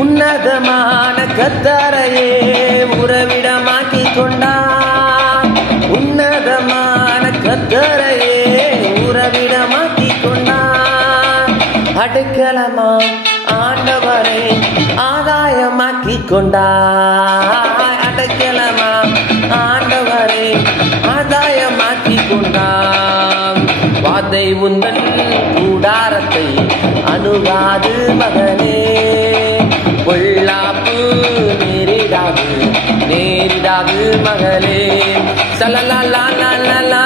உன்னதமான கத்தரையே உறவிடமாக்கி கொண்டார். உன்னதமான கத்தரையே உறவிடமாக்கி கொண்டார். அடைக்கலமா ஆண்டவரை ஆதாயமாக்கி கொண்டார். அடைக்கலமா ஆண்டவரை ஆதாயமாக்கி கொண்டார். வாதை உந்தன் கூடாரத்தை அணுகாது மகனே, பொல்லாப்பு நேரிடாது நேரிடாது மகளே. சலலா லா லா லா லா